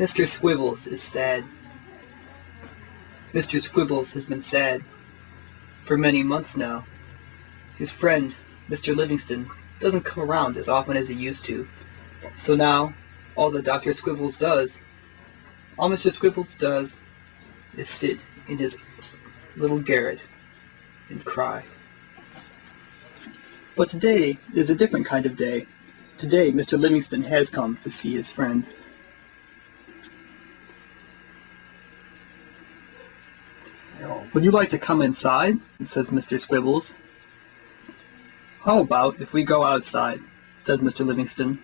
Mr. Squibbles is sad. Mr. Squibbles has been sad for many months now. His friend, Mr. Livingston, doesn't come around as often as he used to. So now, all Mr. Squibbles does is sit in his little garret and cry. But today is a different kind of day. Today, Mr. Livingston has come to see his friend. "Would you like to come inside?" says Mr. Squibbles. "How about if we go outside?" says Mr. Livingston.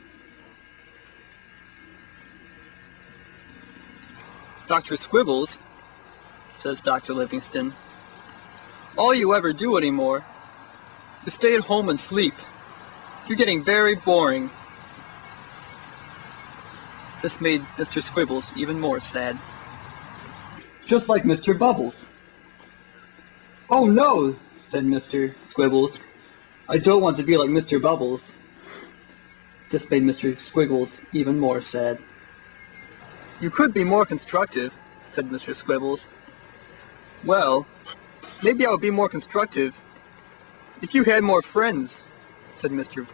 "Dr. Squibbles," says Dr. Livingston, "all you ever do anymore is stay at home and sleep. You're getting very boring." This made Mr. Squibbles even more sad. "Just like Mr. Bubbles." "Oh no," said Mr. Squibbles. "I don't want to be like Mr. Bubbles." This made Mr. Squibbles even more sad. "You could be more constructive," said Mr. Squibbles. "Well, maybe I would be more constructive if you had more friends," said Mr.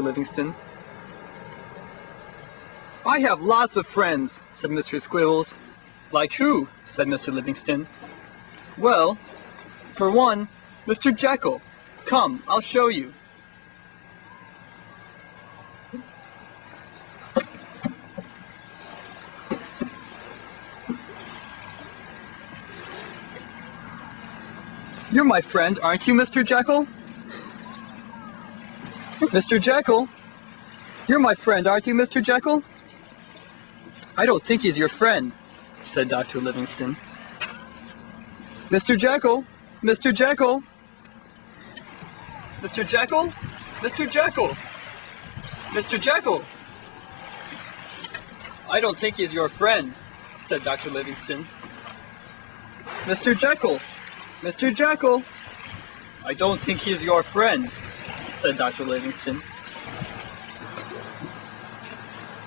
Livingston. "I have lots of friends," said Mr. Squibbles. "Like who?" said Mr. Livingston. "Well, for one, Mr. Jekyll. Come, I'll show you." "You're my friend, aren't you, Mr. Jekyll?" "Mr. Jekyll? You're my friend, aren't you, Mr. Jekyll?" "I don't think he's your friend," said Dr. Livingston. "Mr. Jekyll! Mr. Jekyll! Mr. Jekyll! Mr. Jekyll! Mr. Jekyll!" "I don't think he's your friend," said Dr. Livingston. "Mr. Jekyll! Mr. Jekyll!" "I don't think he's your friend," said Dr. Livingston.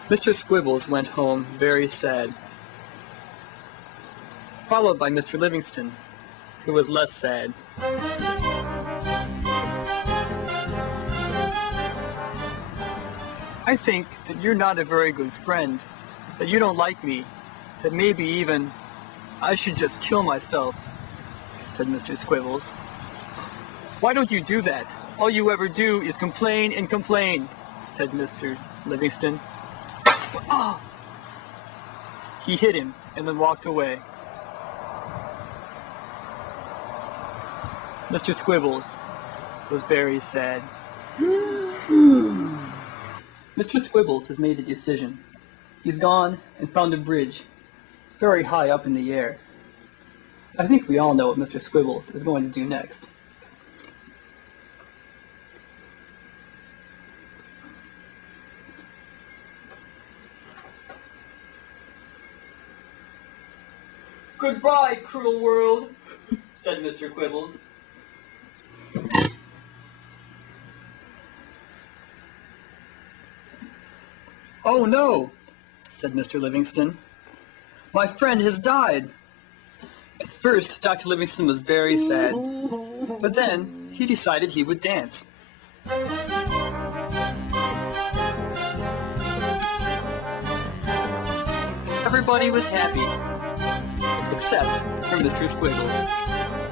Mr. Squibbles went home very sad, followed by Mr. Livingston, who was less sad. "I think that you're not a very good friend, that you don't like me, that maybe even I should just kill myself," said Mr. Squibbles. "Why don't you do that? All you ever do is complain and complain," said Mr. Livingston. Ah! He hit him and then walked away. Mr. Squibbles was very sad. Mr. Squibbles has made a decision. He's gone and found a bridge very high up in the air. I think we all know what Mr. Squibbles is going to do next. "Goodbye, cruel world," said Mr. Squibbles. "Oh no," said Mr. Livingston. "My friend has died." At first, Dr. Livingston was very sad, but then he decided he would dance. Everybody was happy, except for Mr. Squibbles.